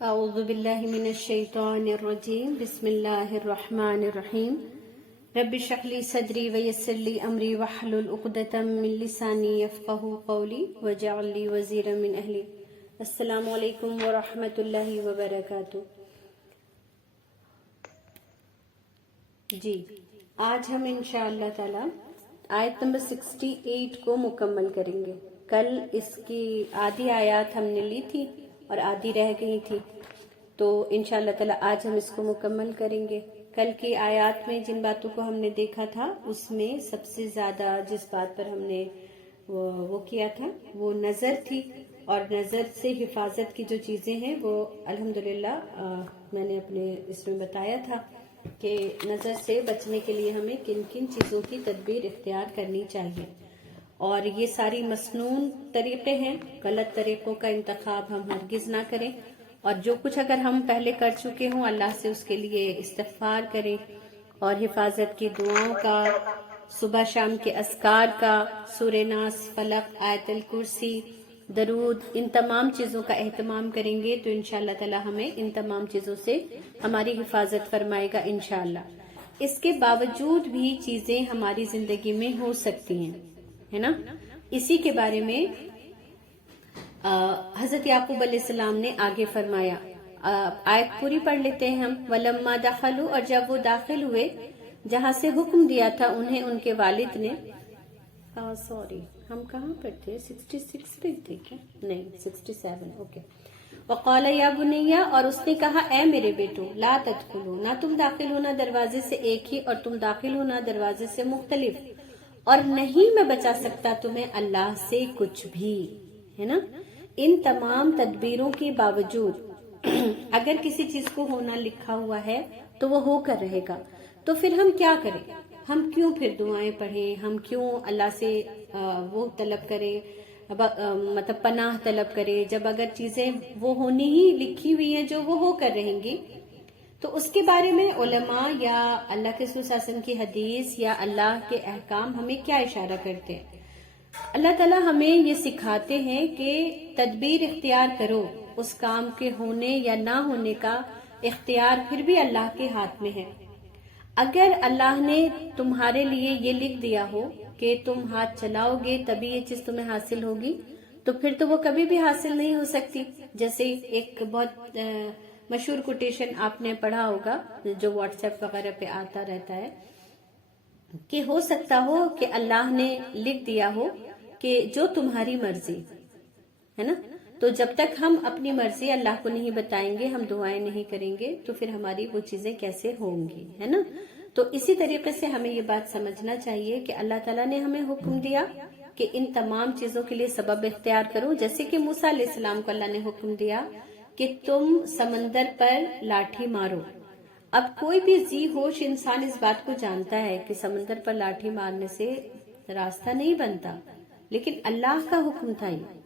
اعوذ باللہ من الشیطان الرجیم بسم اللہ الرحمن الرحیم رب اشرح لی صدری ویسر لی امری واحلل عقدۃ من لسانی یفقہوا قولی واجعل لی وزیرا من اہلی۔ السلام علیکم ورحمۃ اللہ وبرکاتہ۔ جی آج ہم انشاءاللہ تعالی آیت نمبر 68 کو مکمل کریں گے۔ کل اس کی آدھی آیات ہم نے لی تھی اور آدھی رہ گئی تھی، تو انشاءاللہ تعالی آج ہم اس کو مکمل کریں گے۔ کل کی آیات میں جن باتوں کو ہم نے دیکھا تھا اس میں سب سے زیادہ جس بات پر ہم نے وہ کیا تھا وہ نظر تھی، اور نظر سے حفاظت کی جو چیزیں ہیں وہ الحمدللہ میں نے اپنے اس میں بتایا تھا کہ نظر سے بچنے کے لیے ہمیں کن کن چیزوں کی تدبیر اختیار کرنی چاہیے، اور یہ ساری مسنون طریقے ہیں، غلط طریقوں کا انتخاب ہم ہرگز نہ کریں، اور جو کچھ اگر ہم پہلے کر چکے ہوں اللہ سے اس کے لیے استغفار کریں، اور حفاظت کی دعاؤں کا، صبح شام کے اذکار کا، سورہ ناس، فلق، آیت الکرسی، درود، ان تمام چیزوں کا اہتمام کریں گے تو انشاءاللہ تعالی ہمیں ان تمام چیزوں سے ہماری حفاظت فرمائے گا انشاءاللہ۔ اس کے باوجود بھی چیزیں ہماری زندگی میں ہو سکتی ہیں، ہے نا۔ اسی کے بارے میں حضرت یعقوب علیہ السلام نے آگے فرمایا، آیت پوری پڑھ لیتے ہیں ہم۔ وَلَمَّا دَخَلُوا، اور جب وہ داخل ہوئے جہاں سے حکم دیا تھا انہیں ان کے والد نے، سوری ہم کہاں پر تھے؟ 66 پہ تھے کیا؟ نہیں 67، اوکے۔ وَقَالَ يَا بُنِيَّ، اور اس نے کہا اے میرے بیٹو، لَا تَدْخُلُوا، نہ تم داخل ہونا دروازے سے ایک ہی اور تم داخل ہونا دروازے سے مختلف، اور نہیں میں بچا سکتا تمہیں اللہ سے کچھ بھی، ہے نا۔ ان تمام تدبیروں کے باوجود اگر کسی چیز کو ہونا لکھا ہوا ہے تو وہ ہو کر رہے گا، تو پھر ہم کیا کریں؟ ہم کیوں پھر دعائیں پڑھیں؟ ہم کیوں اللہ سے وہ طلب کریں، مطلب پناہ طلب کریں، جب اگر چیزیں وہ ہونی ہی لکھی ہوئی ہیں جو وہ ہو کر رہیں گی؟ تو اس کے بارے میں علماء یا اللہ کے رسول صلی اللہ علیہ وسلم کی حدیث یا اللہ کے احکام ہمیں کیا اشارہ کرتے ہیں؟ اللہ تعالیٰ ہمیں یہ سکھاتے ہیں کہ تدبیر اختیار کرو، اس کام کے ہونے یا نہ ہونے کا اختیار پھر بھی اللہ کے ہاتھ میں ہے۔ اگر اللہ نے تمہارے لیے یہ لکھ دیا ہو کہ تم ہاتھ چلاؤ گے تبھی یہ چیز تمہیں حاصل ہوگی، تو پھر تو وہ کبھی بھی حاصل نہیں ہو سکتی۔ جیسے ایک بہت مشہور کوٹیشن آپ نے پڑھا ہوگا جو واٹس ایپ وغیرہ پہ آتا رہتا ہے کہ ہو سکتا ہو کہ اللہ نے لکھ دیا ہو کہ جو تمہاری مرضی ہے نا، تو جب تک ہم اپنی مرضی اللہ کو نہیں بتائیں گے، ہم دعائیں نہیں کریں گے، تو پھر ہماری وہ چیزیں کیسے ہوں گی، ہے نا۔ تو اسی طریقے سے ہمیں یہ بات سمجھنا چاہیے کہ اللہ تعالیٰ نے ہمیں حکم دیا کہ ان تمام چیزوں کے لیے سبب اختیار کرو، جیسے کہ موسیٰ علیہ السلام کو اللہ نے حکم دیا کہ تم سمندر پر لاٹھی مارو۔ اب کوئی بھی ذی ہوش انسان اس بات کو جانتا ہے کہ سمندر پر لاٹھی مارنے سے راستہ نہیں بنتا، لیکن اللہ کا حکم تھا یہ،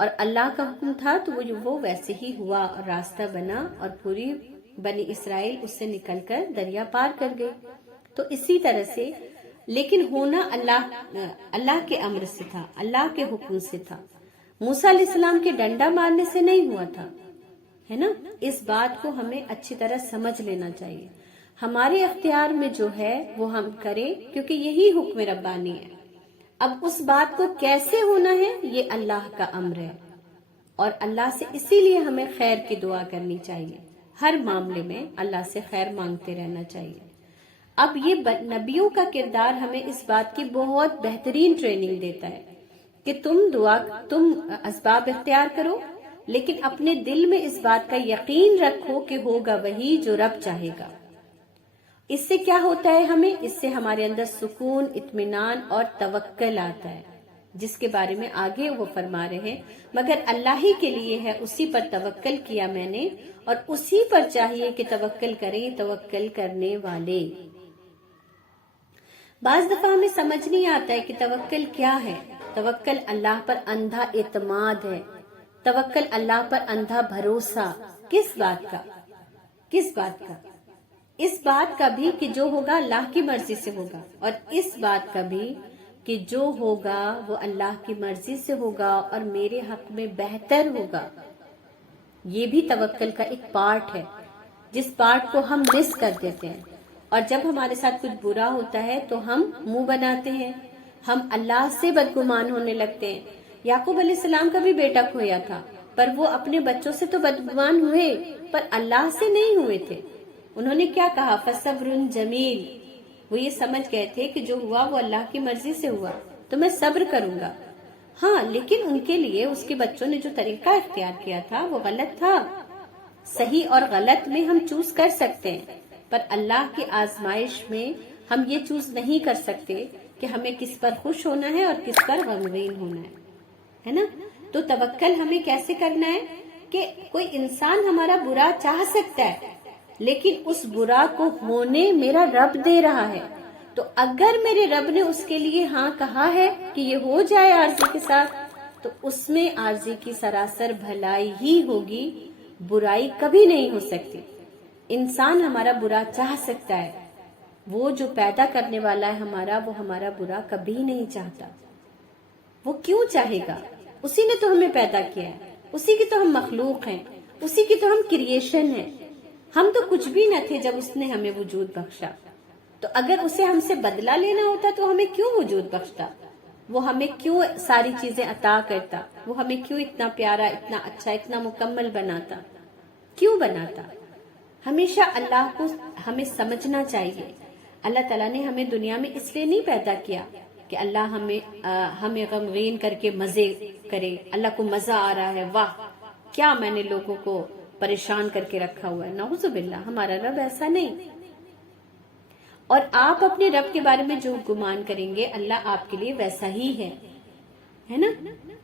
اور اللہ کا حکم تھا تو وہ ویسے ہی ہوا اور راستہ بنا، اور پوری بنی اسرائیل اس سے نکل کر دریا پار کر گئے۔ تو اسی طرح سے لیکن ہونا اللہ کے امر سے تھا، اللہ کے حکم سے تھا، موسیٰ علیہ السلام کے ڈنڈا مارنے سے نہیں ہوا تھا، ہے نا۔ اس بات کو ہمیں اچھی طرح سمجھ لینا چاہیے۔ ہمارے اختیار میں جو ہے وہ ہم کریں، کیونکہ یہی حکم ربانی ہے۔ اب اس بات کو کیسے ہونا ہے یہ اللہ کا امر ہے، اور اللہ سے اسی لیے ہمیں خیر کی دعا کرنی چاہیے، ہر معاملے میں اللہ سے خیر مانگتے رہنا چاہیے۔ اب یہ نبیوں کا کردار ہمیں اس بات کی بہت بہترین ٹریننگ دیتا ہے کہ تم اسباب اختیار کرو، لیکن اپنے دل میں اس بات کا یقین رکھو کہ ہوگا وہی جو رب چاہے گا۔ اس سے کیا ہوتا ہے ہمیں؟ اس سے ہمارے اندر سکون، اطمینان اور توکل آتا ہے، جس کے بارے میں آگے وہ فرما رہے ہیں، مگر اللہ ہی کے لیے ہے، اسی پر توکل کیا میں نے، اور اسی پر چاہیے کہ توکل کریں توکل کرنے والے۔ بعض دفعہ ہمیں سمجھ نہیں آتا ہے کہ توکل کیا ہے۔ توکل اللہ پر اندھا اعتماد ہے، توکل اللہ پر اندھا بھروسہ۔ کس بات کا؟ اس بات کا بھی کہ جو ہوگا اللہ کی مرضی سے ہوگا، اور اس بات کا بھی کہ جو ہوگا وہ اللہ کی مرضی سے ہوگا اور میرے حق میں بہتر ہوگا۔ یہ بھی توکل کا ایک پارٹ ہے جس پارٹ کو ہم مس کر دیتے ہیں، اور جب ہمارے ساتھ کچھ برا ہوتا ہے تو ہم منہ بناتے ہیں، ہم اللہ سے بدگمان ہونے لگتے ہیں۔ یعقوب علیہ السلام کا بھی بیٹا کھویا تھا، پر وہ اپنے بچوں سے تو بدگمان ہوئے پر اللہ سے نہیں ہوئے تھے۔ انہوں نے کیا کہا؟ فَصَبْرٌ جَمِيلٌ، وہ یہ سمجھ گئے تھے کہ جو ہوا وہ اللہ کی مرضی سے ہوا تو میں صبر کروں گا۔ ہاں، لیکن ان کے لیے اس کے بچوں نے جو طریقہ اختیار کیا تھا وہ غلط تھا۔ صحیح اور غلط میں ہم چوز کر سکتے ہیں، پر اللہ کی آزمائش میں ہم یہ چوز نہیں کر سکتے کہ ہمیں کس پر خوش ہونا ہے اور کس پر غمگین ہونا ہے نا؟ تو توکل ہمیں کیسے کرنا ہے کہ کوئی انسان ہمارا برا چاہ سکتا ہے، لیکن اس برا کو ہونے میرا رب دے رہا ہے، تو اگر میرے رب نے اس کے لیے ہاں کہا ہے کہ یہ ہو جائے عارضی کے ساتھ، تو اس میں عارضی کی سراسر بھلائی ہی ہوگی، برائی کبھی نہیں ہو سکتی۔ انسان ہمارا برا چاہ سکتا ہے، وہ جو پیدا کرنے والا ہے ہمارا، وہ ہمارا برا کبھی نہیں چاہتا۔ وہ کیوں چاہے گا؟ اسی نے تو ہمیں پیدا کیا ہے، اسی کی تو ہم مخلوق ہیں، اسی کی تو ہم کریشن ہیں۔ ہم تو کچھ بھی نہ تھے جب اس نے ہمیں وجود بخشا، تو اگر اسے ہم سے بدلہ لینا ہوتا تو ہمیں کیوں وجود بخشتا؟ وہ ہمیں کیوں ساری چیزیں عطا کرتا؟ وہ ہمیں کیوں اتنا پیارا، اتنا اچھا، اتنا مکمل بناتا؟ کیوں بناتا؟ ہمیشہ اللہ کو ہمیں سمجھنا چاہیے۔ اللہ تعالیٰ نے ہمیں دنیا میں اس لیے نہیں پیدا کیا کہ اللہ ہمیں غمگین کر کے مزے کرے۔ اللہ کو مزہ آ رہا ہے، واہ کیا میں نے لوگوں کو پریشان کر کے رکھا ہوا ہے۔ نعوذ باللہ، ہمارا رب ایسا نہیں۔ اور آپ اپنے رب کے بارے میں جو گمان کریں گے اللہ آپ کے لیے ویسا ہی ہے نا؟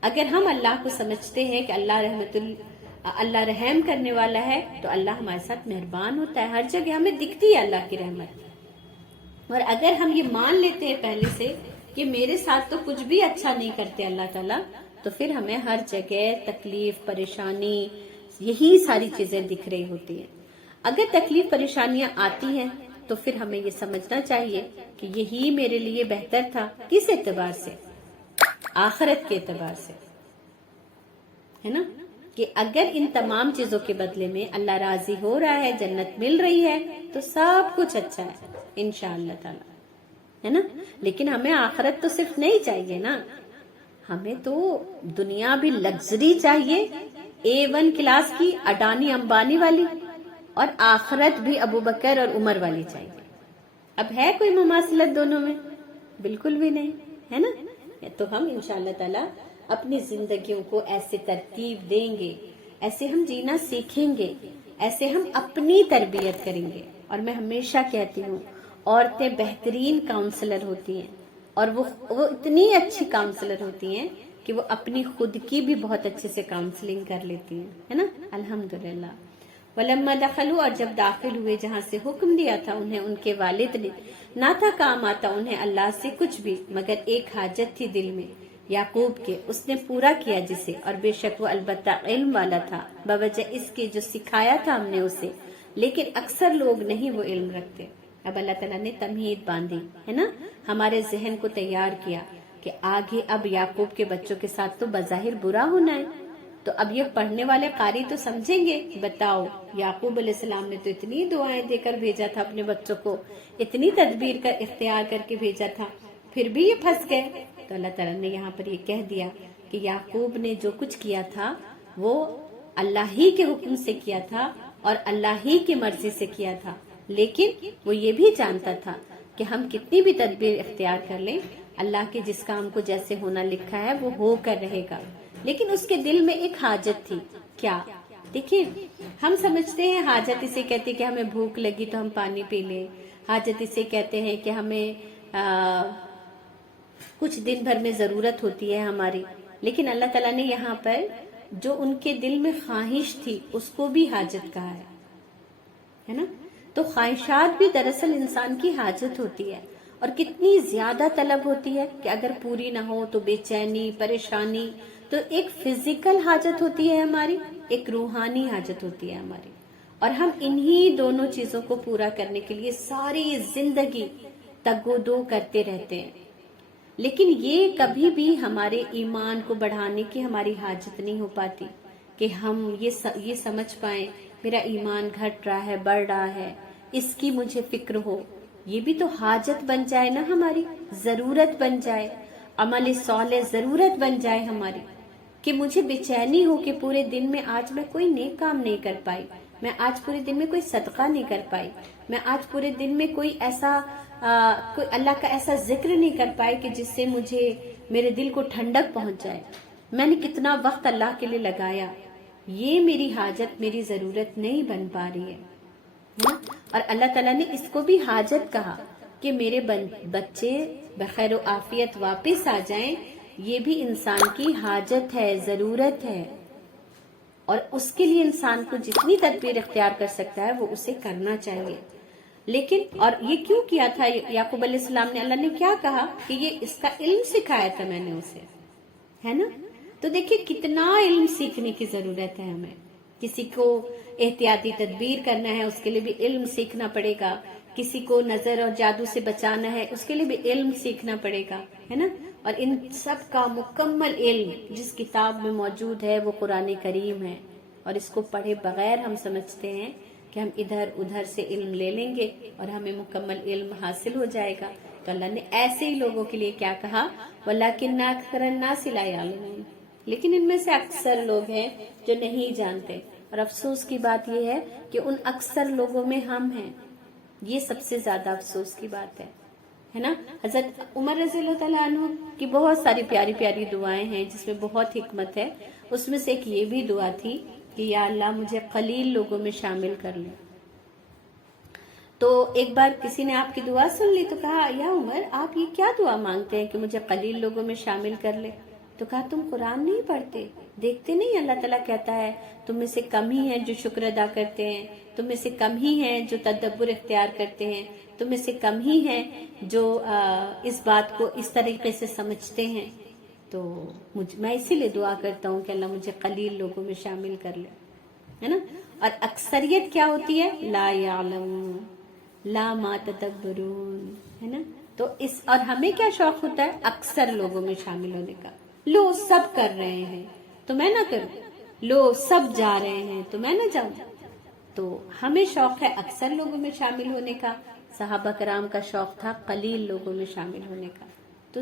اگر ہم اللہ کو سمجھتے ہیں کہ اللہ رحم کرنے والا ہے، تو اللہ ہمارے ساتھ مہربان ہوتا ہے، ہر جگہ ہمیں دکھتی ہے اللہ کی رحمت۔ اور اگر ہم یہ مان لیتے ہیں پہلے سے کہ میرے ساتھ تو کچھ بھی اچھا نہیں کرتے اللہ تعالیٰ، تو پھر ہمیں ہر جگہ تکلیف، پریشانی، یہی ساری چیزیں دکھ رہی ہوتی ہیں۔ اگر تکلیف پریشانیاں آتی ہیں تو پھر ہمیں یہ سمجھنا چاہیے کہ یہی میرے لیے بہتر تھا۔ کس اعتبار سے؟ آخرت کے اعتبار سے، ہے نا؟ کہ اگر ان تمام چیزوں کے بدلے میں اللہ راضی ہو رہا ہے، جنت مل رہی ہے، تو سب کچھ اچھا ہے انشاءاللہ تعالی، ہے نا؟ لیکن ہمیں آخرت تو صرف نہیں چاہیے نا، ہمیں تو دنیا بھی لگژری چاہیے، A1 کلاس کی، اڈانی امبانی والی، اور آخرت بھی ابو بکر اور عمر والی چاہیے۔ اب ہے کوئی مماثلت دونوں میں؟ بالکل بھی نہیں، ہے نا؟ تو ہم انشاءاللہ تعالی اپنی زندگیوں کو ایسے ترتیب دیں گے، ایسے ہم جینا سیکھیں گے، ایسے ہم اپنی تربیت کریں گے۔ اور میں ہمیشہ کہتی ہوں، عورتیں بہترین کاؤنسلر ہوتی ہیں، اور وہ اتنی اچھی کاؤنسلر ہوتی ہیں کہ وہ اپنی خود کی بھی بہت اچھے سے کاؤنسلنگ کر لیتی ہیں، ہے نا؟ الحمدللہ۔ وَلَمَّا دَخَلُوا، اور جب داخل ہوئے جہاں سے حکم دیا تھا انہیں ان کے والد نے، نہ تھا کام آتا انہیں اللہ سے کچھ بھی، مگر ایک حاجت تھی دل میں یعقوب کے، اس نے پورا کیا جسے، اور بے شک وہ البتہ علم والا تھا، بوجہ اس کے جو سکھایا تھا ہم نے اسے، لیکن اکثر لوگ نہیں وہ علم رکھتے۔ اب اللہ تعالیٰ نے تمہید باندھی، ہے نا؟ ہمارے ذہن کو تیار کیا کہ آگے اب یعقوب کے بچوں کے ساتھ تو بظاہر برا ہونا ہے، تو اب یہ پڑھنے والے قاری تو سمجھیں گے، بتاؤ یعقوب علیہ السلام نے تو اتنی دعائیں دے کر بھیجا تھا اپنے بچوں کو، اتنی تدبیر کا اختیار کر کے بھیجا تھا، پھر بھی یہ پھنس گئے۔ تو اللہ تعالیٰ نے یہاں پر یہ کہہ دیا کہ یعقوب نے جو کچھ کیا تھا وہ اللہ ہی کے حکم سے کیا تھا اور اللہ ہی کی مرضی سے کیا تھا، لیکن وہ یہ بھی جانتا تھا کہ ہم کتنی بھی تدبیر اختیار کر لیں، اللہ کے جس کام کو جیسے ہونا لکھا ہے وہ ہو کر رہے گا۔ لیکن اس کے دل میں ایک حاجت تھی، کیا؟ دیکھیں، ہم سمجھتے ہیں حاجت اسے کہتے ہیں کہ ہمیں بھوک لگی تو ہم پانی پی لیں، حاجت اسے کہتے ہیں کہ ہمیں کچھ دن بھر میں ضرورت ہوتی ہے ہماری، لیکن اللہ تعالیٰ نے یہاں پر جو ان کے دل میں خواہش تھی اس کو بھی حاجت کہا ہے نا؟ تو خواہشات بھی دراصل انسان کی حاجت ہوتی ہے، اور کتنی زیادہ طلب ہوتی ہے کہ اگر پوری نہ ہو تو بے چینی، پریشانی۔ تو ایک فزیکل حاجت ہوتی ہے ہماری، ایک روحانی حاجت ہوتی ہے ہماری، اور ہم انہی دونوں چیزوں کو پورا کرنے کے لیے ساری زندگی تگ و دو کرتے رہتے ہیں، لیکن یہ کبھی بھی ہمارے ایمان کو بڑھانے کی ہماری حاجت نہیں ہو پاتی کہ ہم یہ سمجھ پائیں میرا ایمان گھٹ رہا ہے، بڑھ رہا ہے، اس کی مجھے فکر ہو. یہ بھی تو حاجت بن جائے نا ہماری، ضرورت بن جائے، عمل صالح ضرورت بن جائے ہماری، کہ مجھے بے-چینی ہو کہ پورے دن میں آج میں کوئی نیک کام نہیں کر پائی، میں آج پورے دن میں کوئی صدقہ نہیں کر پائی، میں آج پورے دن میں کوئی اللہ کا ایسا ذکر نہیں کر پائی کہ جس سے مجھے میرے دل کو ٹھنڈک پہنچ جائے. میں نے کتنا وقت اللہ کے لیے لگایا، یہ میری حاجت، میری ضرورت نہیں بن پا رہی ہے. اور اللہ تعالیٰ نے اس کو بھی حاجت کہا کہ میرے بچے بخیر و عافیت واپس آ جائیں. یہ بھی انسان کی حاجت ہے، ضرورت ہے، اور اس کے لیے انسان کو جتنی تدبیر اختیار کر سکتا ہے وہ اسے کرنا چاہیے. لیکن اور یہ کیوں کیا تھا یعقوب علیہ السلام نے؟ اللہ نے کیا کہا کہ یہ اس کا علم سکھایا تھا میں نے اسے، ہے نا. تو دیکھیں کتنا علم سیکھنے کی ضرورت ہے ہمیں. کسی کو احتیاطی تدبیر کرنا ہے اس کے لیے بھی علم سیکھنا پڑے گا، کسی کو نظر اور جادو سے بچانا ہے اس کے لیے بھی علم سیکھنا پڑے گا، ہے نا. اور ان سب کا مکمل علم جس کتاب میں موجود ہے وہ قرآن کریم ہے، اور اس کو پڑھے بغیر ہم سمجھتے ہیں کہ ہم ادھر ادھر سے علم لے لیں گے اور ہمیں مکمل علم حاصل ہو جائے گا. تو اللہ نے ایسے ہی لوگوں کے لیے کیا کہا، وَلَكِنَّ أَكْثَرَ النَّاسِ لَا يَعْلَمُونَ. لیکن ان میں سے اکثر لوگ ہیں جو نہیں جانتے، اور افسوس کی بات یہ ہے کہ ان اکثر لوگوں میں ہم ہیں. یہ سب سے زیادہ افسوس کی بات ہے نا. حضرت عمر رضی اللہ تعالیٰ عنہ کی بہت ساری پیاری پیاری دعائیں ہیں جس میں بہت حکمت ہے. اس میں سے ایک یہ بھی دعا تھی کہ یا اللہ مجھے قلیل لوگوں میں شامل کر لیں. تو ایک بار کسی نے آپ کی دعا سن لی تو کہا یا عمر آپ یہ کیا دعا مانگتے ہیں کہ مجھے قلیل لوگوں میں شامل کر لے؟ تو کہا تم قرآن نہیں پڑھتے، دیکھتے نہیں اللہ تعالیٰ کہتا ہے تم میں سے کم ہی ہیں جو شکر ادا کرتے ہیں، تم میں سے کم ہی ہیں جو تدبر اختیار کرتے ہیں، تم میں سے کم ہی ہیں جو اس بات کو اس طریقے سے سمجھتے ہیں. تو میں اسی لیے دعا کرتا ہوں کہ اللہ مجھے قلیل لوگوں میں شامل کر لے، ہے نا. اور اکثریت کیا ہوتی ہے؟ لا یعلمون، لا ما تدبرون، ہے نا. تو اور ہمیں کیا شوق ہوتا ہے؟ اکثر لوگوں میں شامل ہونے کا. لو سب کر رہے ہیں تو میں نہ کروں، لو سب جا رہے ہیں تو میں نہ جاؤں. تو ہمیں شوق ہے اکثر لوگوں میں شامل ہونے کا. صحابہ کرام کا شوق تھا قلیل لوگوں میں شامل ہونے کا. تو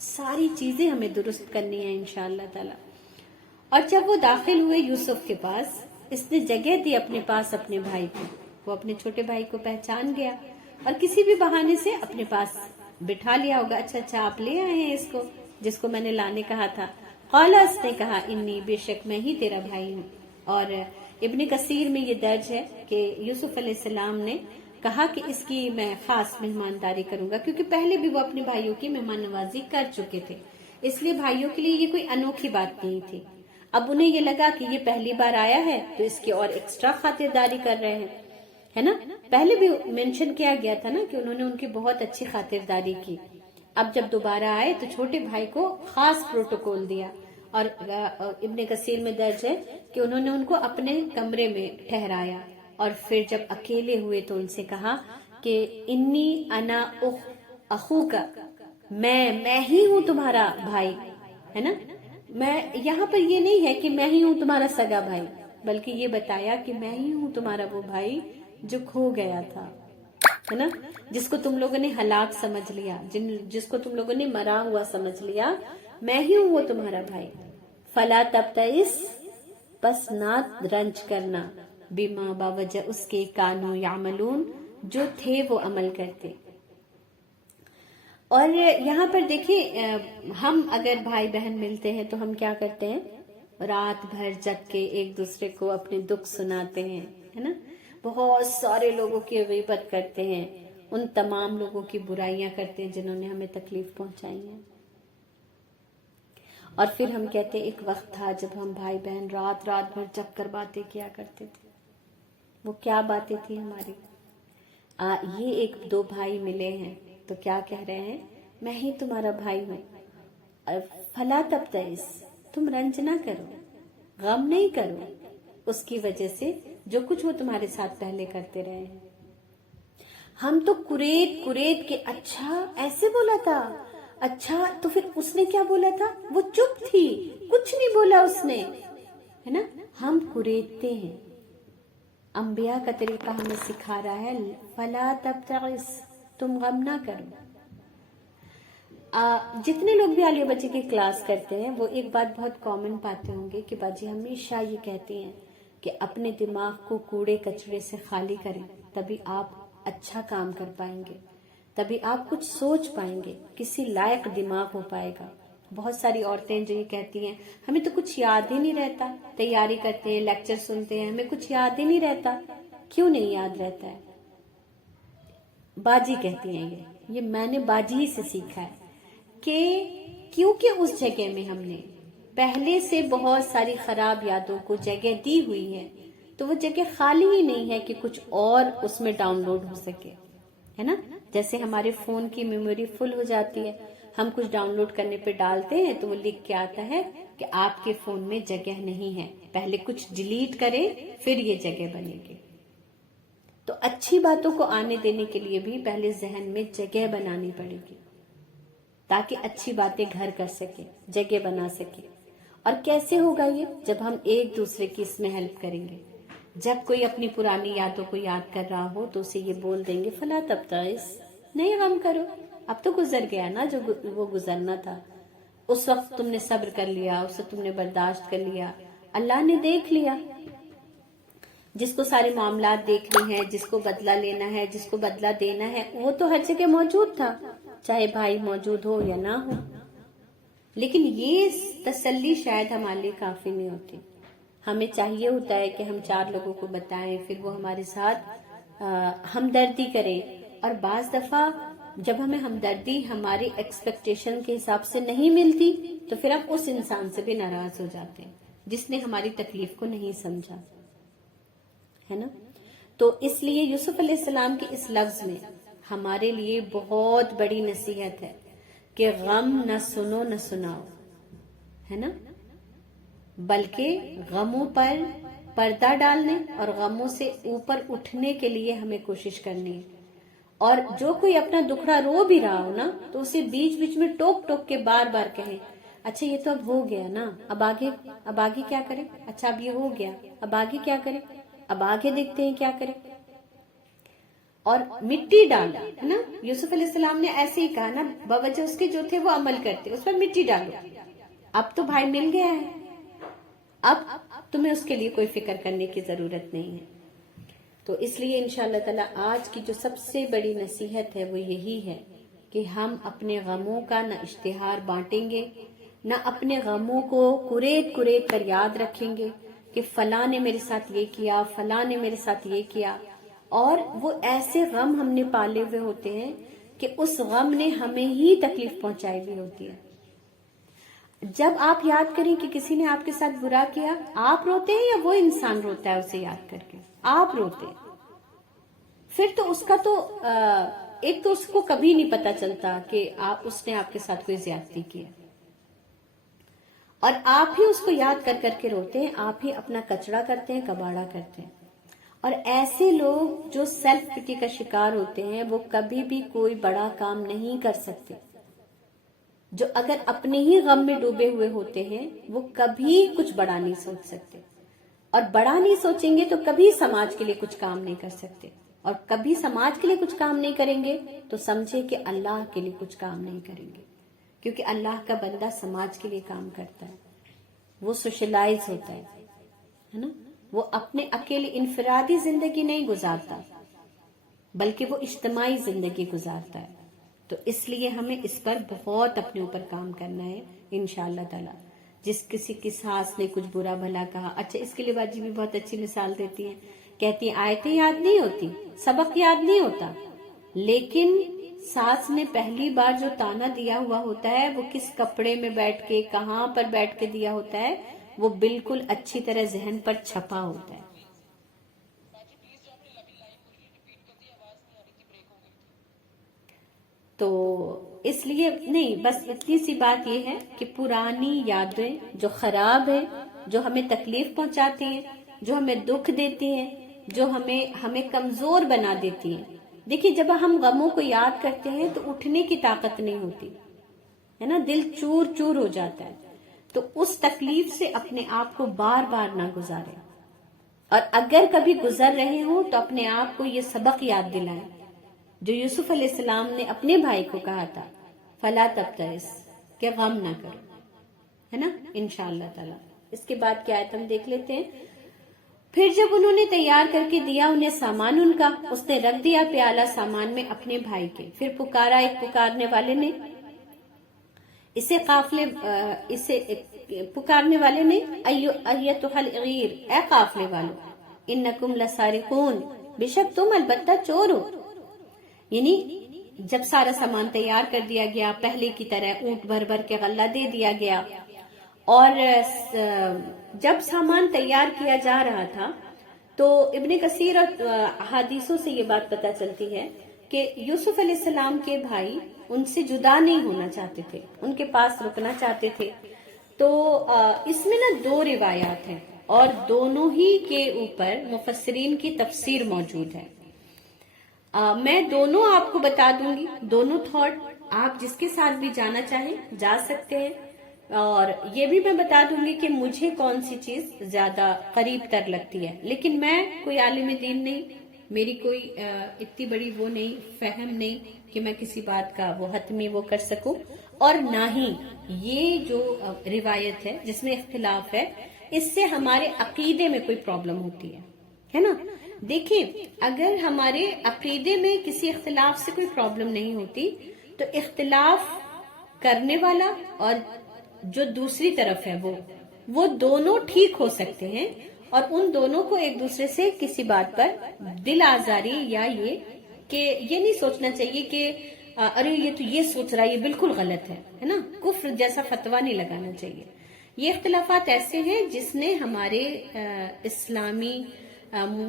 ساری چیزیں ہمیں درست کرنی ہیں انشاءاللہ تعالی. اور جب وہ داخل ہوئے یوسف کے پاس، اس نے جگہ دی اپنے پاس اپنے بھائی کو. وہ اپنے چھوٹے بھائی کو پہچان گیا اور کسی بھی بہانے سے اپنے پاس بٹھا لیا ہوگا. اچھا آپ لے آئے ہیں اس کو جس کو میں نے لانے کہا تھا. قال، اس نے کہا انی، بے شک میں ہی تیرا بھائی ہوں. اور ابن کثیر میں یہ درج ہے کہ یوسف علیہ السلام نے کہا کہ اس کی میں خاص مہمانداری کروں گا، کیونکہ پہلے بھی وہ اپنے بھائیوں کی مہمان نوازی کر چکے تھے، اس لیے بھائیوں کے لیے یہ کوئی انوکھی بات نہیں تھی. اب انہیں یہ لگا کہ یہ پہلی بار آیا ہے تو اس کی اور ایکسٹرا خاطرداری کر رہے ہیں، ہے نا. پہلے بھی مینشن کیا گیا تھا نا کہ انہوں نے ان کی بہت اچھی خاطرداری کی. اب جب دوبارہ آئے تو چھوٹے بھائی کو خاص پروٹوکول دیا. اور ابن کثیر میں درج ہے کہ انہوں نے ان کو اپنے کمرے میں ٹھہرایا، اور پھر جب اکیلے ہوئے تو ان سے کہا کہ انی انا اخوکا، میں ہی ہوں تمہارا بھائی، ہے نا. میں یہاں پر یہ نہیں ہے کہ میں ہی ہوں تمہارا سگا بھائی، بلکہ یہ بتایا کہ میں ہی ہوں تمہارا وہ بھائی جو کھو گیا تھا، ہے نا، جس کو تم لوگوں نے ہلاک سمجھ لیا، جس کو تم لوگوں نے مرا ہوا سمجھ لیا، میں ہی ہوں وہ تمہارا بھائی. فلا تبتئس، پس نہ رنج کرنا، بما، باوجہ اس کے، کانو یعملون، جو تھے وہ عمل کرتے. اور یہاں پر دیکھیں ہم اگر بھائی بہن ملتے ہیں تو ہم کیا کرتے ہیں؟ رات بھر جگ کے ایک دوسرے کو اپنے دکھ سناتے ہیں، ہے نا. بہت سارے لوگوں کی غیبت کرتے ہیں، ان تمام لوگوں کی برائیاں کرتے ہیں جنہوں نے ہمیں تکلیف پہنچائی ہے. اور پھر ہم کہتے ہیں ایک وقت تھا جب ہم بھائی بہن رات بھر جگ کر باتیں کیا کرتے تھے. وہ کیا باتیں تھی ہماری؟ یہ ایک دو بھائی ملے ہیں تو کیا کہہ رہے ہیں؟ میں ہی تمہارا بھائی ہوں. فلا تبتئس، تم رنج نہ کرو، غم نہیں کرو اس کی وجہ سے جو کچھ وہ تمہارے ساتھ پہلے کرتے رہے ہیں. ہم تو کریت کے اچھا ایسے بولا تھا، اچھا تو پھر اس نے کیا بولا تھا؟ وہ چپ تھی، کچھ نہیں بولا اس نے. ہے نا, ہم کریدتے ہیں. انبیاء کا طریقہ ہمیں سکھا رہا ہے فلا تبتئس, تم غم نہ کرو. جتنے لوگ بھی عالیہ بچے کی کلاس کرتے ہیں وہ ایک بات بہت کامن پاتے ہوں گے کہ باجی ہمیشہ یہ کہتی ہیں کہ اپنے دماغ کو کوڑے کچرے سے خالی کریں, تبھی آپ اچھا کام کر پائیں گے, تبھی آپ کچھ سوچ پائیں گے, کسی لائق دماغ ہو پائے گا. بہت ساری عورتیں جو یہ کہتی ہیں ہمیں تو کچھ یاد ہی نہیں رہتا, تیاری کرتے ہیں, لیکچر سنتے ہیں, ہمیں کچھ یاد ہی نہیں رہتا. کیوں نہیں یاد رہتا ہے؟ باجی کہتی ہیں یہ میں نے باجی ہی سے سیکھا ہے کہ کیونکہ اس جگہ میں ہم نے پہلے سے بہت ساری خراب یادوں کو جگہ دی ہوئی ہے, تو وہ جگہ خالی ہی نہیں ہے کہ کچھ اور اس میں ڈاؤن لوڈ ہو سکے, ہے نا. جیسے ہمارے فون کی میموری فل ہو جاتی ہے, ہم کچھ ڈاؤن لوڈ کرنے پہ ڈالتے ہیں تو وہ لکھ کے آتا ہے کہ آپ کے فون میں جگہ نہیں ہے, پہلے کچھ ڈیلیٹ کریں پھر یہ جگہ بنے گی. تو اچھی باتوں کو آنے دینے کے لیے بھی پہلے ذہن میں جگہ بنانی پڑے گی تاکہ اچھی باتیں گھر کر سکے, جگہ بنا سکے. اور کیسے ہوگا یہ؟ جب ہم ایک دوسرے کی اس میں ہیلپ کریں گے. جب کوئی اپنی پرانی یادوں کو یاد کر رہا ہو تو اسے یہ بول دیں گے فلا تبتئس, نہیں غم کرو, اب تو گزر گیا نا جو وہ گزرنا تھا. اس وقت تم نے صبر کر لیا, اس وقت تم نے برداشت کر لیا, اللہ نے دیکھ لیا. جس کو سارے معاملات دیکھنے ہیں, جس کو بدلہ لینا ہے, جس کو بدلہ دینا ہے, وہ تو ہر جگہ موجود تھا, چاہے بھائی موجود ہو یا نہ ہو. لیکن یہ تسلی شاید ہمارے لیے کافی نہیں ہوتی. ہمیں چاہیے ہوتا ہے کہ ہم 4 لوگوں کو بتائیں, پھر وہ ہمارے ساتھ ہمدردی کریں. اور بعض دفعہ جب ہمیں ہمدردی ہماری ایکسپیکٹیشن کے حساب سے نہیں ملتی تو پھر ہم اس انسان سے بھی ناراض ہو جاتے ہیں جس نے ہماری تکلیف کو نہیں سمجھا, ہے نا. تو اس لیے یوسف علیہ السلام کے اس لفظ میں ہمارے لیے بہت بڑی نصیحت ہے کہ غم نہ سنو نہ سناؤ, ہے نا, بلکہ غموں پر پردہ ڈالنے اور غموں سے اوپر اٹھنے کے لیے ہمیں کوشش کرنی ہے. اور جو کوئی اپنا دکھڑا رو بھی رہا ہو نا تو اسے بیچ بیچ میں ٹوک ٹوک کے بار بار کہیں اچھا یہ تو اب ہو گیا نا, اب آگے کیا کریں, اچھا اب یہ ہو گیا, اب آگے کیا کریں, اب آگے دیکھتے ہیں کیا کریں. اور مٹی ڈالو, ہے نا. یوسف علیہ السلام نے ایسے ہی کہا نا, باوجہ اس کے جو تھے وہ عمل کرتے, اس پر مٹی ڈالو. اب تو بھائی مل گیا ہے, اب تمہیں اس کے لیے کوئی فکر کرنے کی ضرورت نہیں ہے. تو اس لیے انشاءاللہ تعالی آج کی جو سب سے بڑی نصیحت ہے وہ یہی ہے کہ ہم اپنے غموں کا نہ اشتہار بانٹیں گے, نہ اپنے غموں کو کرید کر یاد رکھیں گے کہ فلاں نے میرے ساتھ یہ کیا, فلاں نے میرے ساتھ یہ کیا. اور وہ ایسے غم ہم نے پالے ہوئے ہوتے ہیں کہ اس غم نے ہمیں ہی تکلیف پہنچائی ہوئی ہوتی ہے. جب آپ یاد کریں کہ کسی نے آپ کے ساتھ برا کیا, آپ روتے ہیں یا وہ انسان روتا ہے اسے یاد کر کے؟ آپ روتے. پھر تو اس کا تو ایک تو اس کو کبھی نہیں پتا چلتا کہ اس نے آپ کے ساتھ کوئی زیادتی کی ہے, اور آپ ہی اس کو یاد کر کے روتے ہیں, آپ ہی اپنا کچڑا کرتے ہیں, کباڑا کرتے ہیں. اور ایسے لوگ جو سیلف پٹی کا شکار ہوتے ہیں وہ کبھی بھی کوئی بڑا کام نہیں کر سکتے. جو اگر اپنے ہی غم میں ڈوبے ہوئے ہوتے ہیں وہ کبھی کچھ بڑا نہیں سوچ سکتے, اور بڑا نہیں سوچیں گے تو کبھی سماج کے لیے کچھ کام نہیں کر سکتے, اور کبھی سماج کے لیے کچھ کام نہیں کریں گے تو سمجھے کہ اللہ کے لیے کچھ کام نہیں کریں گے, کیونکہ اللہ کا بندہ سماج کے لیے کام کرتا ہے, وہ سوشلائز ہوتا ہے نا. وہ اپنے اکیلے انفرادی زندگی نہیں گزارتا بلکہ وہ اجتماعی زندگی گزارتا ہے. تو اس لیے ہمیں اس پر بہت اپنے اوپر کام کرنا ہے انشاءاللہ تعالی. جس کسی کی ساس نے کچھ برا بھلا کہا, اچھا اس کے لیے باجی بھی بہت اچھی مثال دیتی ہیں, کہتی ہیں آیتیں یاد نہیں ہوتی, سبق یاد نہیں ہوتا, لیکن ساس نے پہلی بار جو تانا دیا ہوا ہوتا ہے وہ کس کپڑے میں بیٹھ کے, کہاں پر بیٹھ کے دیا ہوتا ہے, وہ بالکل اچھی طرح ذہن پر چھپا ہوتا ہے. تو اس لیے نہیں, بس اتنی سی بات یہ ہے کہ پرانی یادیں جو خراب ہیں, جو ہمیں تکلیف پہنچاتی ہیں, جو ہمیں دکھ دیتی ہیں, جو ہمیں کمزور بنا دیتی ہیں. دیکھیے جب ہم غموں کو یاد کرتے ہیں تو اٹھنے کی طاقت نہیں ہوتی ہے نا, دل چور چور ہو جاتا ہے. تو اس تکلیف سے اپنے آپ کو بار بار نہ گزارے، اور اگر کبھی گزر رہے ہوں تو اپنے آپ کو یہ سبق یاد دلائیں جو یوسف علیہ السلام نے اپنے بھائی کو کہا تھا، فلا تبتئس، کہ غم نہ کرو، ہے نا، انشاءاللہ تعالی۔ اس کے بعد کی آیت ہم دیکھ لیتے ہیں۔ پھر جب انہوں نے تیار کر کے دیا انہیں سامان ان کا، اس نے رکھ دیا پیالہ سامان میں اپنے بھائی کے، پھر پکارا ایک پکارنے والے نے، اسے پکارنے والے نے، ایتھا العیر، اے قافلے والو، انکم لسارقون، بے شک تم البتہ چور ہو۔ یعنی جب سارا سامان تیار کر دیا گیا، پہلے کی طرح اونٹ بھر بھر کے غلہ دے دیا گیا، اور جب سامان تیار کیا جا رہا تھا تو ابن کثیر اور احادیثوں سے یہ بات پتہ چلتی ہے کہ یوسف علیہ السلام کے بھائی ان سے جدا نہیں ہونا چاہتے تھے، ان کے پاس رکنا چاہتے تھے۔ تو اس میں نا دو روایات ہیں اور دونوں ہی کے اوپر مفسرین کی تفسیر موجود ہے۔ میں دونوں آپ کو بتا دوں گی، دونوں تھاٹ، آپ جس کے ساتھ بھی جانا چاہیں جا سکتے ہیں، اور یہ بھی میں بتا دوں گی کہ مجھے کون سی چیز زیادہ قریب تر لگتی ہے، لیکن میں کوئی عالم دین نہیں، میری کوئی اتنی بڑی وہ نہیں، فہم نہیں کہ میں کسی بات کا وہ حتمی وہ کر سکوں، اور نہ ہی یہ جو روایت ہے جس میں اختلاف ہے اس سے ہمارے عقیدے میں کوئی پرابلم ہوتی ہے نا۔ دیکھیں، اگر ہمارے عقیدے میں کسی اختلاف سے کوئی پرابلم نہیں ہوتی تو اختلاف کرنے والا اور جو دوسری طرف ہے وہ دونوں ٹھیک ہو سکتے ہیں، اور ان دونوں کو ایک دوسرے سے کسی بات پر دل آزاری یا یہ کہ یہ نہیں سوچنا چاہیے کہ ارے یہ تو یہ سوچ رہا ہے، یہ بالکل غلط ہے نا، کفر جیسا فتویٰ نہیں لگانا چاہیے۔ یہ اختلافات ایسے ہیں جس نے ہمارے اسلامی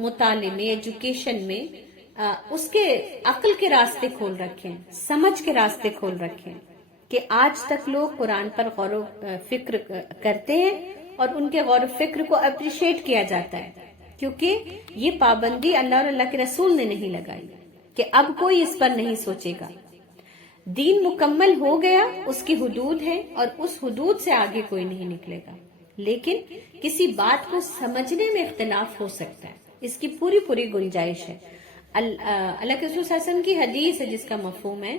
مطالعے میں، ایجوکیشن میں اس کے عقل کے راستے کھول رکھے ہیں، سمجھ کے راستے کھول رکھے ہیں، کہ آج تک لوگ قرآن پر غور و فکر کرتے ہیں اور ان کے غور و فکر کو اپریشیٹ کیا جاتا ہے، کیونکہ یہ پابندی اللہ اور اللہ کے رسول نے نہیں لگائی کہ اب کوئی اس پر نہیں سوچے گا۔ دین مکمل ہو گیا، اس کی حدود ہے اور اس حدود سے آگے کوئی نہیں نکلے گا، لیکن کسی بات کو سمجھنے میں اختلاف ہو سکتا ہے، اس کی پوری پوری گنجائش ہے۔ اللہ کے رسول صلی اللہ علیہ وسلم کی حدیث ہے جس کا مفہوم ہے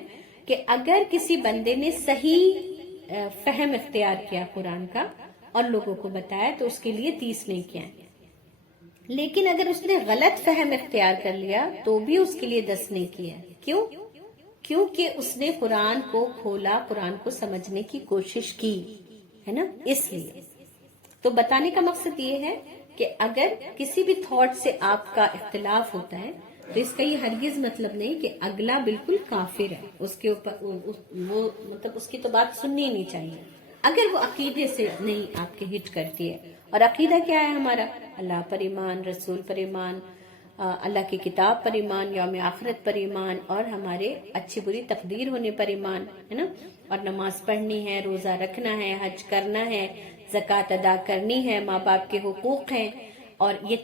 کہ اگر کسی بندے نے صحیح فہم اختیار کیا قرآن کا اور لوگوں کو بتایا تو اس کے لیے 30 نہیں کیا، لیکن اگر اس نے غلط فہم اختیار کر لیا تو بھی اس کے لیے 10 نہیں کیا۔ کیوں؟ کیونکہ اس نے قرآن کو کھولا، قرآن کو سمجھنے کی کوشش کی ہے نا، اس لیے۔ تو بتانے کا مقصد یہ ہے کہ اگر کسی بھی تھاٹ سے آپ کا اختلاف ہوتا ہے تو اس کا یہ ہرگز مطلب نہیں کہ اگلا بالکل کافر ہے، اس کے اوپر وہ مطلب اس کی تو بات سننی نہیں چاہیے اگر وہ عقیدے سے نہیں آپ کے ہٹ کرتی ہے۔ اور عقیدہ کیا ہے ہمارا؟ اللہ پر ایمان، رسول پر ایمان، اللہ کی کتاب پر ایمان، یوم آخرت پر ایمان، اور ہمارے اچھی بری تقدیر ہونے پر ایمان، ہے نا، اور نماز پڑھنی ہے، روزہ رکھنا ہے، حج کرنا ہے، زکوٰۃ ادا کرنی ہے، ماں باپ کے حقوق ہیں، اور یہ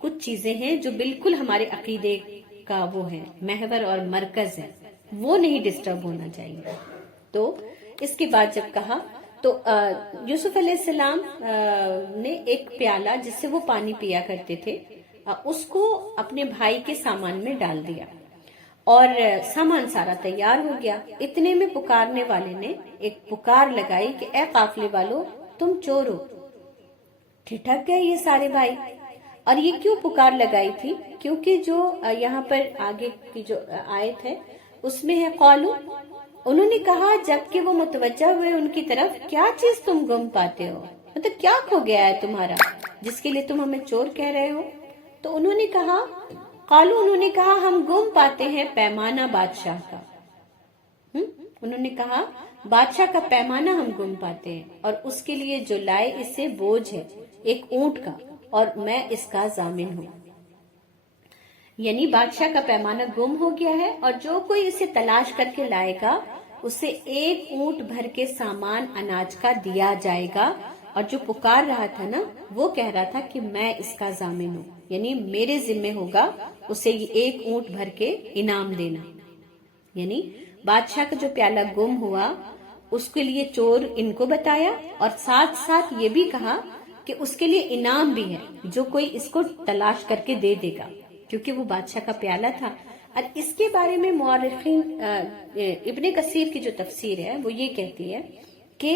کچھ چیزیں ہیں جو بالکل ہمارے عقیدے کا وہ ہے، محور اور مرکز ہے، وہ نہیں ڈسٹرب ہونا چاہیے۔ تو اس کے بعد جب کہا تو یوسف علیہ السلام نے ایک پیالہ جس سے وہ پانی پیا کرتے تھے اس کو اپنے بھائی کے سامان میں ڈال دیا، اور سامان سارا تیار ہو گیا۔ اتنے میں پکارنے والے نے ایک پکار لگائی کہ اے قافلے والو، تم چور ہو۔ ٹھٹک گئے یہ سارے بھائی، اور یہ کیوں پکار لگائی تھی؟ کیونکہ جو یہاں پر آگے کی جو آیت ہے اس میں ہے قالو، انہوں نے کہا جبکہ وہ متوجہ ہوئے ان کی طرف، کیا چیز تم گم پاتے ہو، مطلب کیا کھو گیا ہے تمہارا جس کے لیے تم ہمیں چور کہہ رہے ہو؟ تو انہوں نے کہا قالو، انہوں نے کہا ہم گم پاتے ہیں پیمانہ بادشاہ کا۔ انہوں نے کہا بادشاہ کا پیمانہ ہم گم پاتے ہیں، اور اس کے لیے جو لائے اسے بوجھ ہے ایک اونٹ کا، اور میں اس کا ضامن ہوں۔ یعنی بادشاہ کا پیمانہ گم ہو گیا ہے، اور جو کوئی اسے تلاش کر کے لائے گا اسے ایک اونٹ بھر کے سامان اناج کا دیا جائے گا۔ اور جو پکار رہا تھا نا وہ کہہ رہا تھا کہ میں اس کا ضامن ہوں، یعنی میرے ذمہ ہوگا اسے یہ ایک اونٹ بھر کے انعام دینا۔ یعنی بادشاہ کا جو پیالہ گم ہوا اس کے لیے چور ان کو بتایا، اور ساتھ ساتھ یہ بھی کہا کہ اس کے لیے انعام بھی ہے جو کوئی اس کو تلاش کر کے دے دے گا، کیونکہ وہ بادشاہ کا پیالہ تھا۔ اور اس کے بارے میں مورخین ابن کثیر کی جو تفسیر ہے وہ یہ کہتی ہے کہ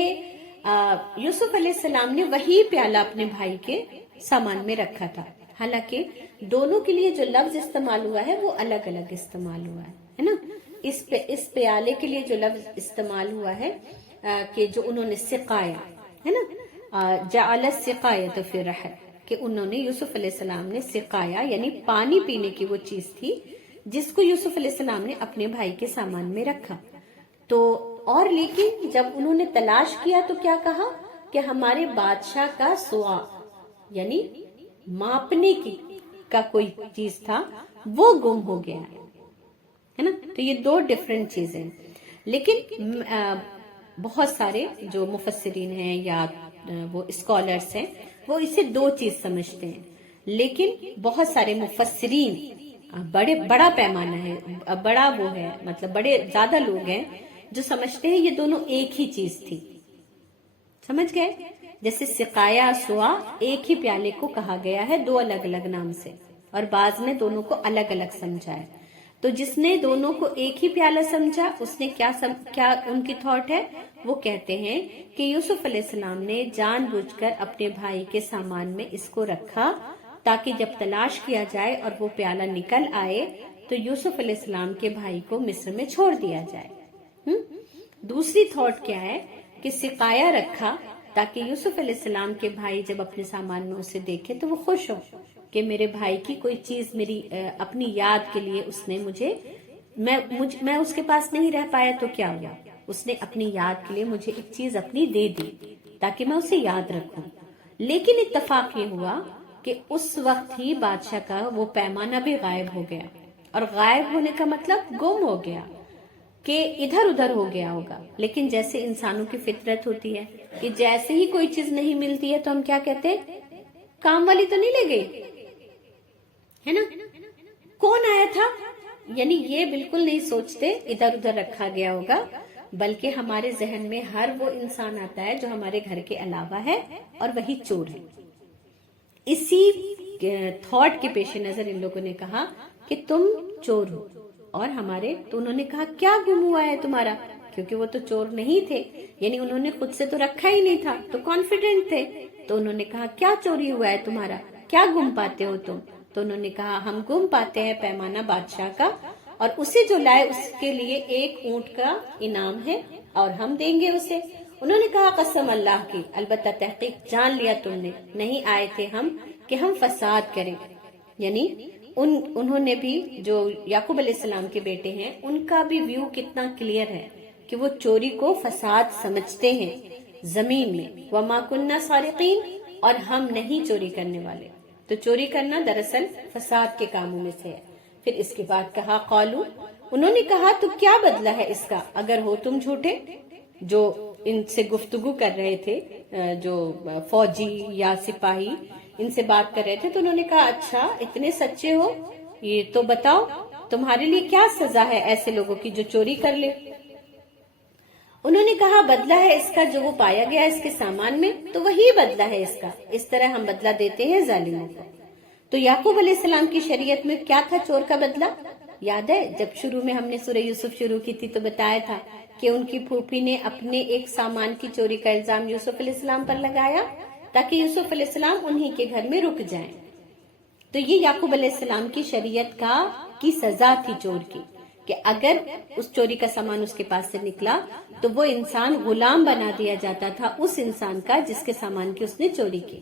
یوسف علیہ السلام نے وہی پیالہ اپنے بھائی کے سامان میں رکھا تھا، حالانکہ دونوں کے لیے جو لفظ استعمال ہوا ہے وہ الگ الگ استعمال ہوا ہے نا۔ اس پیالے کے لیے جو لفظ استعمال ہوا ہے کہ جو انہوں نے سقایا ہے نا، جعل السقایۃ فی الرحل، کہ انہوں نے یوسف علیہ السلام نے سقایا یعنی پانی پینے کی وہ چیز تھی جس کو یوسف علیہ السلام نے اپنے بھائی کے سامان میں رکھا۔ تو اور لیکن جب انہوں نے تلاش کیا تو کیا کہا کہ ہمارے بادشاہ کا سوا یعنی ماپنے کی کا کوئی چیز تھا وہ گم ہو گیا ہے نا۔ تو یہ دو ڈیفرنٹ چیزیں، لیکن بہت سارے جو مفسرین ہیں یا وہ اسکالرز ہیں وہ اسے دو چیز سمجھتے ہیں، لیکن بہت سارے مفسرین بڑا پیمانہ ہے، بڑا وہ ہے، مطلب بڑے زیادہ لوگ ہیں جو سمجھتے ہیں یہ دونوں ایک ہی چیز تھی۔ سمجھ گئے؟ جیسے سقایا سوا ایک ہی پیالے کو کہا گیا ہے دو الگ الگ نام سے، اور بعض نے دونوں کو الگ الگ سمجھا ہے۔ تو جس نے دونوں کو ایک ہی پیالہ سمجھا اس نے کیا ان کی تھاٹ ہے، وہ کہتے ہیں کہ یوسف علیہ السلام نے جان بوجھ کر اپنے بھائی کے سامان میں اس کو رکھا تاکہ جب تلاش کیا جائے اور وہ پیالہ نکل آئے تو یوسف علیہ السلام کے بھائی کو مصر میں چھوڑ دیا جائے۔ دوسری تھاٹ کیا ہے کہ سقایا رکھا تاکہ یوسف علیہ السلام کے بھائی جب اپنے سامان میں اسے دیکھے تو وہ خوش ہو کہ میرے بھائی کی کوئی چیز میری اپنی یاد کے لیے اس نے میں اس کے پاس نہیں رہ پایا تو کیا ہوا، اس نے اپنی یاد کے لیے مجھے ایک چیز اپنی دے دی تاکہ میں اسے یاد رکھوں۔ لیکن اتفاق یہ ہوا کہ اس وقت ہی بادشاہ کا وہ پیمانہ بھی غائب ہو گیا، اور غائب ہونے کا مطلب گم ہو گیا کہ ادھر ادھر ہو گیا ہوگا۔ لیکن جیسے انسانوں کی فطرت ہوتی ہے کہ جیسے ہی کوئی چیز نہیں ملتی ہے تو ہم کیا کہتے ہیں، کام والی تو نہیں لے گئی ہے نا، کون آیا تھا، یعنی یہ بالکل نہیں سوچتے ادھر ادھر رکھا گیا ہوگا، بلکہ ہمارے ذہن میں ہر وہ انسان آتا ہے جو ہمارے گھر کے علاوہ ہے اور وہی چور ہے۔ اسی تھاٹ کے پیش نظر ان لوگوں نے کہا کہ تم چور ہو، اور ہمارے تو انہوں نے کہا کیا گم ہوا ہے تمہارا، کیونکہ وہ تو چور نہیں تھے، یعنی انہوں نے خود سے تو رکھا ہی نہیں تھا تو کانفیڈنٹ تھے، تو انہوں نے کہا کیا چوری ہوا ہے تمہارا، کیا گم پاتے ہو تم؟ تو انہوں نے کہا ہم گم پاتے ہیں پیمانہ بادشاہ کا، اور اسے جو لائے اس کے لیے ایک اونٹ کا انعام ہے اور ہم دیں گے اسے۔ انہوں نے کہا قسم اللہ کی، البتہ تحقیق جان لیا تم نے، نہیں آئے تھے ہم کہ ہم فساد کریں۔ یعنی انہوں نے بھی جو یعقوب علیہ السلام کے بیٹے ہیں ان کا بھی ویو کتنا کلیئر ہے کہ وہ چوری کو فساد سمجھتے ہیں زمین میں، وما کننا سارقین، اور ہم نہیں چوری کرنے والے۔ تو چوری کرنا دراصل فساد کے کاموں میں سے ہے۔ پھر اس کے بعد کہا قالو، انہوں نے کہا تو کیا بدلہ ہے اس کا اگر ہو تم جھوٹے؟ جو ان سے گفتگو کر رہے تھے، جو فوجی یا سپاہی ان سے بات کر رہے تھے، تو انہوں نے کہا اچھا اتنے سچے ہو، یہ تو بتاؤ تمہارے لیے کیا سزا ہے ایسے لوگوں کی جو چوری کر لے؟ انہوں نے کہا بدلہ ہے اس کا جو وہ پایا گیا اس کے سامان میں، تو وہی بدلہ ہے اس کا، اس طرح ہم بدلہ دیتے ہیں ظالموں کو۔ تو یعقوب علیہ السلام کی شریعت میں کیا تھا چور کا بدلہ؟ یاد ہے جب شروع میں ہم نے سورہ یوسف شروع کی تھی تو بتایا تھا کہ ان کی پھوپھی نے اپنے ایک سامان کی چوری کا الزام یوسف علیہ السلام پر لگایا تاکہ یوسف علیہ السلام انہی کے گھر میں رک جائیں۔ تو یہ یعقوب علیہ السلام کی شریعت کی سزا تھی چور کی، کہ اگر اس چوری کا سامان اس کے پاس سے نکلا تو وہ انسان غلام بنا دیا جاتا تھا اس انسان کا جس کے سامان کی اس نے چوری کی۔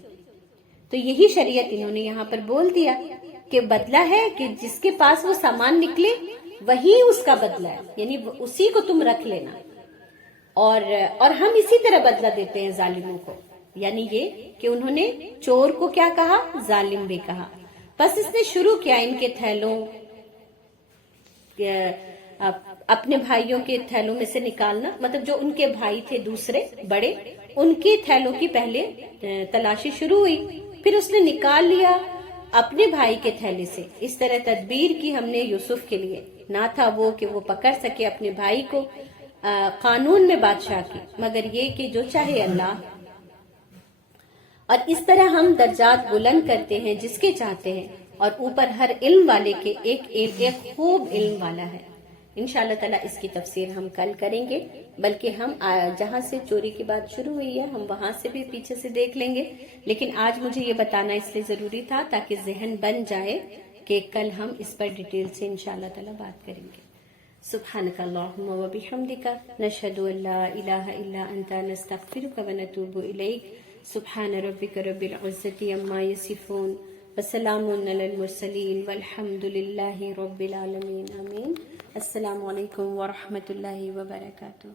تو یہی شریعت انہوں نے یہاں پر بول دیا کہ بدلہ ہے کہ جس کے پاس وہ سامان نکلے وہی اس کا بدلہ ہے، یعنی اسی کو تم رکھ لینا، اور ہم اسی طرح بدلہ دیتے ہیں ظالموں کو۔ یعنی یہ کہ انہوں نے چور کو کیا کہا، ظالم بھی کہا۔ بس اس نے شروع کیا ان کے تھیلوں، اپنے بھائیوں کے تھیلوں میں سے نکالنا، مطلب جو ان کے بھائی تھے دوسرے بڑے، ان کے تھیلوں کی پہلے تلاشی شروع ہوئی، پھر اس نے نکال لیا اپنے بھائی کے تھیلے سے۔ اس طرح تدبیر کی ہم نے یوسف کے لیے، نہ تھا وہ کہ وہ پکڑ سکے اپنے بھائی کو، قانون میں بادشاہ کی، مگر یہ کہ جو چاہے اللہ، اور اس طرح ہم درجات بلند کرتے ہیں جس کے چاہتے ہیں، اور اوپر ہر علم والے کے ایک خوب علم والا ہے۔ انشاءاللہ تعالیٰ اس کی تفسیر ہم کل کریں گے، بلکہ ہم جہاں سے چوری کی بات شروع ہوئی ہے ہم وہاں سے بھی پیچھے سے دیکھ لیں گے، لیکن آج مجھے یہ بتانا اس لیے ضروری تھا تاکہ ذہن بن جائے کہ کل ہم اس پر ڈیٹیل سے انشاءاللہ تعالیٰ بات کریں گے۔ سبحانک اللہم و بحمدک، نشہد ان لا الہ الا انت، نستغفرک و نتوب الیک۔ سبحان ربک رب العزت عما یصفون، وسلام علی المرسلین، والحمد للہ رب العالمین، آمین۔ السلام علیکم ورحمۃ اللہ وبرکاتہ۔